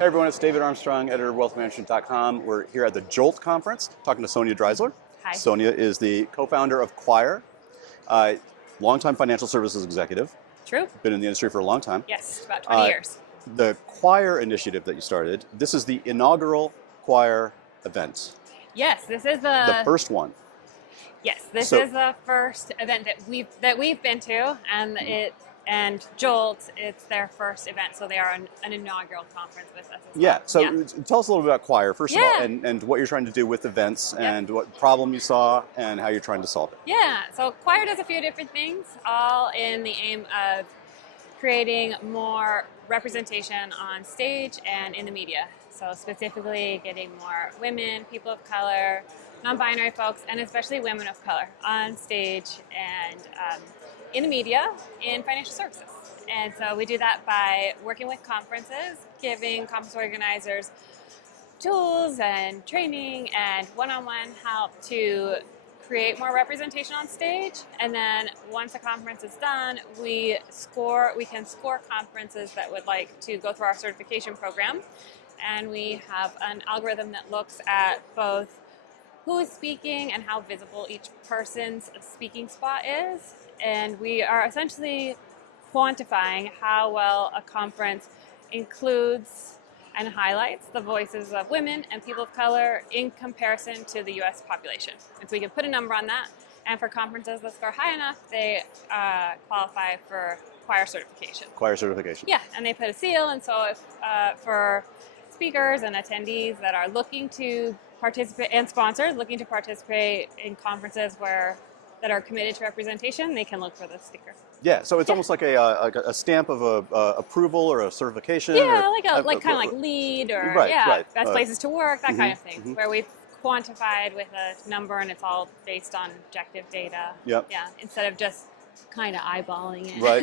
Hey everyone, it's David Armstrong, editor of wealthmanagement.com. We're here at the Jolt conference talking to Sonya Dreizler. Hi. Sonya is the co-founder of Choir, longtime financial services executive. True. Been in the industry for a long time. Yes, about 20 years. The Choir initiative that you started, this is the inaugural Choir event. Yes, this is The first one. Yes, this is the first event that we've been to, and Jolt, it's their first event, so they are an inaugural conference with us as well. Yeah, so tell us a little bit about Choir, first of all, and what you're trying to do with events, and what problem you saw, and how you're trying to solve it. Yeah, so Choir does a few different things, all in the aim of creating more representation on stage and in the media. So specifically getting more women, people of color, non-binary folks, and especially women of color on stage and in the media, in financial services. And so we do that by working with conferences, giving conference organizers tools and training and one-on-one help to create more representation on stage. And then once the conference is done, we can score conferences that would like to go through our certification program. And we have an algorithm that looks at both who is speaking and how visible each person's speaking spot is. And we are essentially quantifying how well a conference includes and highlights the voices of women and people of color in comparison to the US population. And so we can put a number on that. And for conferences that score high enough, they qualify for Choir certification. Choir certification. Yeah, and they put a seal. And so if for speakers and attendees that are looking to participate, and sponsors looking to participate in conferences that are committed to representation, they can look for this sticker. Yeah, so it's almost like a stamp of approval or a certification. Yeah, like kind of like LEED or best places to work, that kind of thing, where we've quantified with a number and it's all based on objective data. Yep. Yeah, instead of just kind of eyeballing it. Right,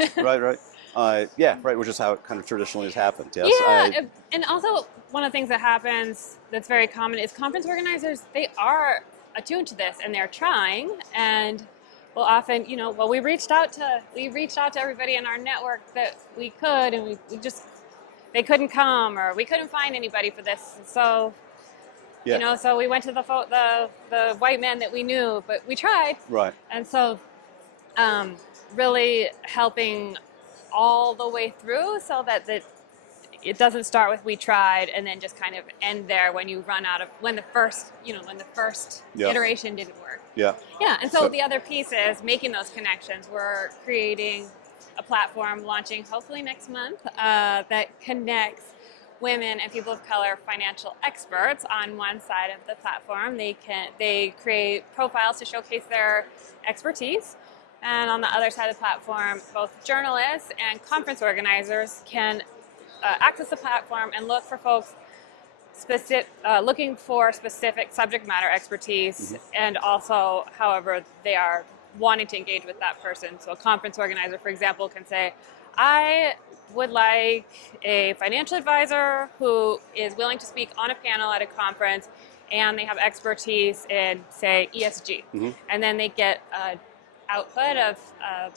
which is how it kind of traditionally has happened. Yes. Yeah, and also one of the things that happens that's very common is conference organizers, they are attuned to this and they're trying, and we'll often, we reached out to everybody in our network that we could, and they couldn't come, or we couldn't find anybody for this. So, so we went to the white men that we knew, but we tried. Right. And so, really helping all the way through so that it doesn't start with we tried and then just kind of end there when you run out of when the first iteration didn't work. Yeah, and so the other piece is making those connections. We're creating a platform launching hopefully next month that connects women and people of color financial experts on one side of the platform. They create profiles to showcase their expertise. And on the other side of the platform, both journalists and conference organizers can access the platform and look for folks looking for specific subject matter expertise, and also, however, they are wanting to engage with that person. So a conference organizer, for example, can say, I would like a financial advisor who is willing to speak on a panel at a conference, and they have expertise in, say, ESG. And then they get output of a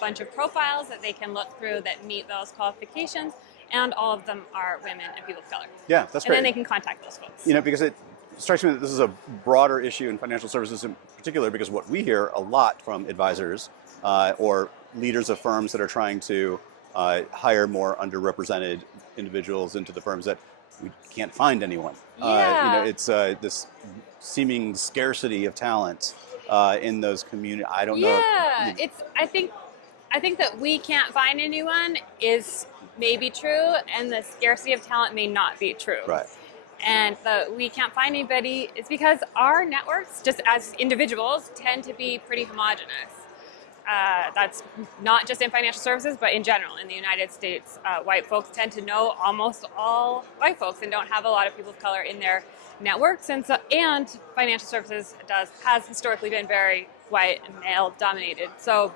bunch of profiles that they can look through that meet those qualifications, and all of them are women and people of color. Yeah, that's great. And then they can contact those folks. Because it strikes me that this is a broader issue in financial services in particular, because what we hear a lot from advisors or leaders of firms that are trying to hire more underrepresented individuals into the firms that we can't find anyone. It's this seeming scarcity of talent in those communities. I don't know. Yeah, I think that we can't find anyone is maybe true, and the scarcity of talent may not be true. Right. And we can't find anybody is because our networks, just as individuals, tend to be pretty homogenous. That's not just in financial services, but in general. In the United States, white folks tend to know almost all white folks and don't have a lot of people of color in their networks. And financial services has historically been very white and male dominated. So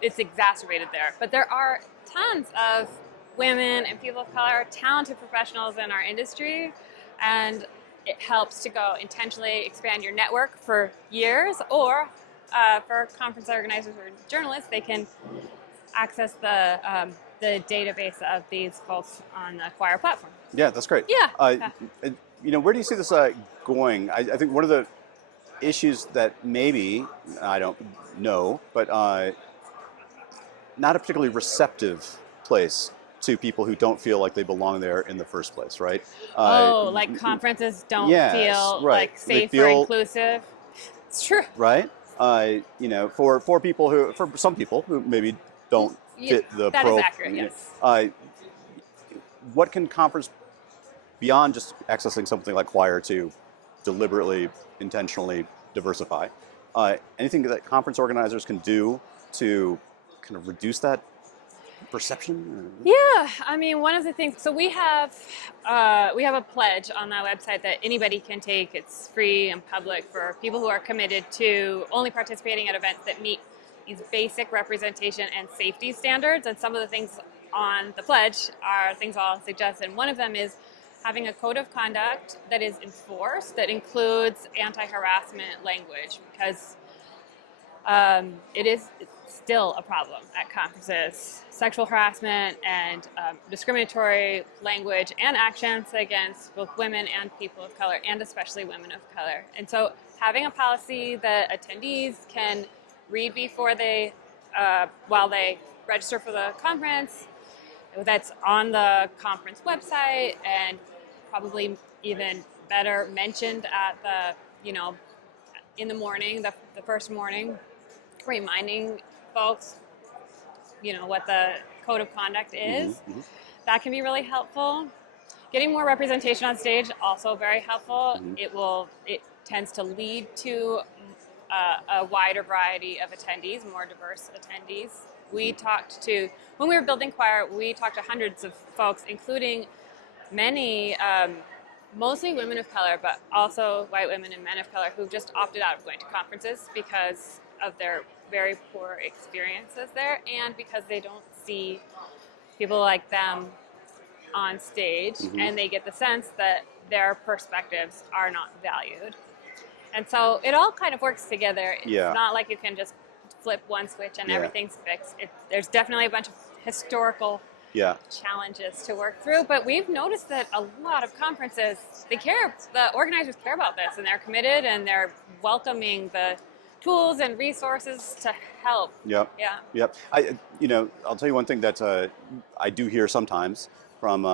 it's exacerbated there. But there are tons of women and people of color, talented professionals in our industry, and it helps to go intentionally expand your network for years, or for conference organizers or journalists, they can access the the database of these folks on the Choir platform. Yeah, that's great. Yeah. Where do you see this going? I think one of the issues that maybe, I don't know, but not a particularly receptive place to people who don't feel like they belong there in the first place, right? Like conferences don't feel right. like safe or inclusive. It's true. Right? For people for some people who maybe don't fit the that is accurate, yes. What can conference, beyond just accessing something like Choir to deliberately, intentionally diversify, anything that conference organizers can do to kind of reduce that perception? Yeah, I mean, one of the things. So we have a pledge on that website that anybody can take. It's free and public for people who are committed to only participating at events that meet these basic representation and safety standards. And some of the things on the pledge are things I'll suggest. And one of them is having a code of conduct that is enforced, that includes anti-harassment language, because it's still a problem at conferences. Sexual harassment and discriminatory language and actions against both women and people of color, and especially women of color. And so having a policy that attendees can read before while they register for the conference, that's on the conference website, and probably even better mentioned at in the morning, the first morning, reminding folks, what the code of conduct is. Mm-hmm. That can be really helpful. Getting more representation on stage, also very helpful. Mm-hmm. It tends to lead to a wider variety of attendees, more diverse attendees. When we were building Choir, we talked to hundreds of folks, including many, mostly women of color, but also white women and men of color who've just opted out of going to conferences because of their very poor experiences there, and because they don't see people like them on stage, and they get the sense that their perspectives are not valued. And so it all kind of works together. It's not like you can just flip one switch and everything's fixed. There's definitely a bunch of historical challenges to work through, but we've noticed that a lot of conferences, the organizers care about this, and they're committed, and they're welcoming the tools and resources to help. Yep. I'll tell you one thing that I do hear sometimes from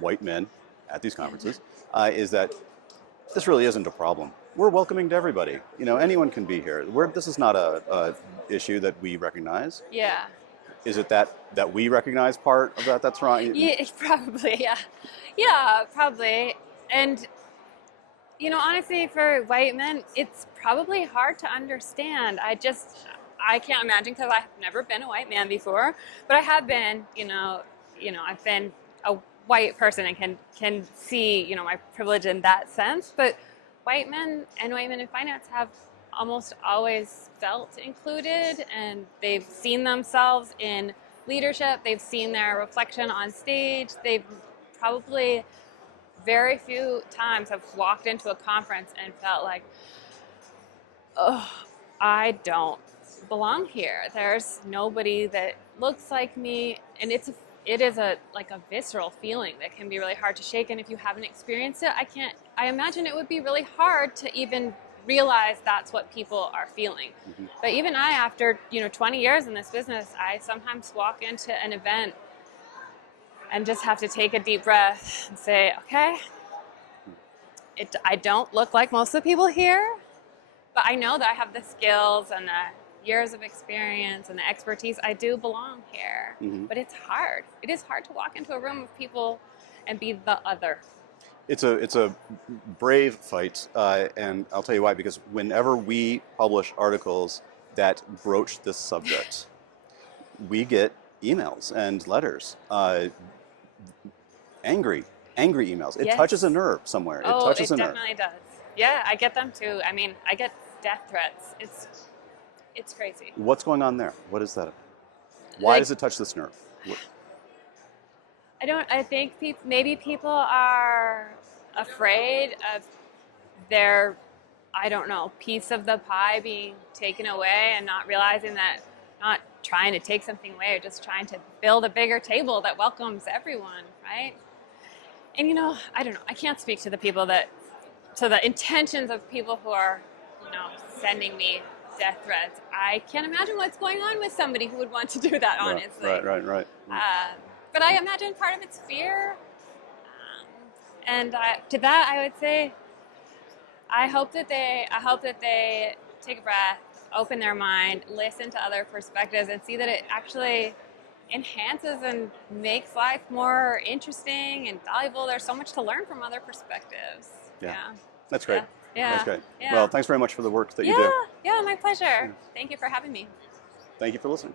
white men at these conferences is that this really isn't a problem. We're welcoming to everybody. Anyone can be here. This is not a issue that we recognize. Yeah. Is it that we recognize part of that that's wrong? Yeah, probably. Yeah. Yeah, probably. And honestly, for white men, it's probably hard to understand. I can't imagine, because I've never been a white man before, but I have been, I've been a white person and can see, my privilege in that sense. But white men and white men in finance have almost always felt included, and they've seen themselves in leadership. They've seen their reflection on stage. They've probably very few times have walked into a conference and felt like, oh, I don't belong here. There's nobody that looks like me. And it is a visceral feeling that can be really hard to shake. And if you haven't experienced it, I imagine it would be really hard to even realize that's what people are feeling. But even after 20 years in this business, I sometimes walk into an event and just have to take a deep breath and say, okay, I don't look like most of the people here, but I know that I have the skills and the years of experience and the expertise. I do belong here. But it's hard. It is hard to walk into a room of people and be the other. It's a brave fight, and I'll tell you why. Because whenever we publish articles that broach this subject, we get emails and letters, angry emails. It touches a nerve somewhere. Oh, it touches a nerve. It definitely does. Yeah, I get them too. I mean, I get death threats. It's crazy. What's going on there? What is that about? Why does it touch this nerve? I think maybe people are afraid of their, piece of the pie being taken away, and not realizing that not trying to take something away or just trying to build a bigger table that welcomes everyone, right? And I don't know, I can't speak to the intentions of people who are, sending me death threats. I can't imagine what's going on with somebody who would want to do that, honestly. Right. But I imagine part of it's fear. And to that, I would say, I hope that they take a breath, open their mind, listen to other perspectives, and see that it actually enhances and makes life more interesting and valuable. There's so much to learn from other perspectives. Yeah. That's great. Yeah. That's great. Yeah. Well, thanks very much for the work that you do. Yeah, my pleasure. Thank you for having me. Thank you for listening.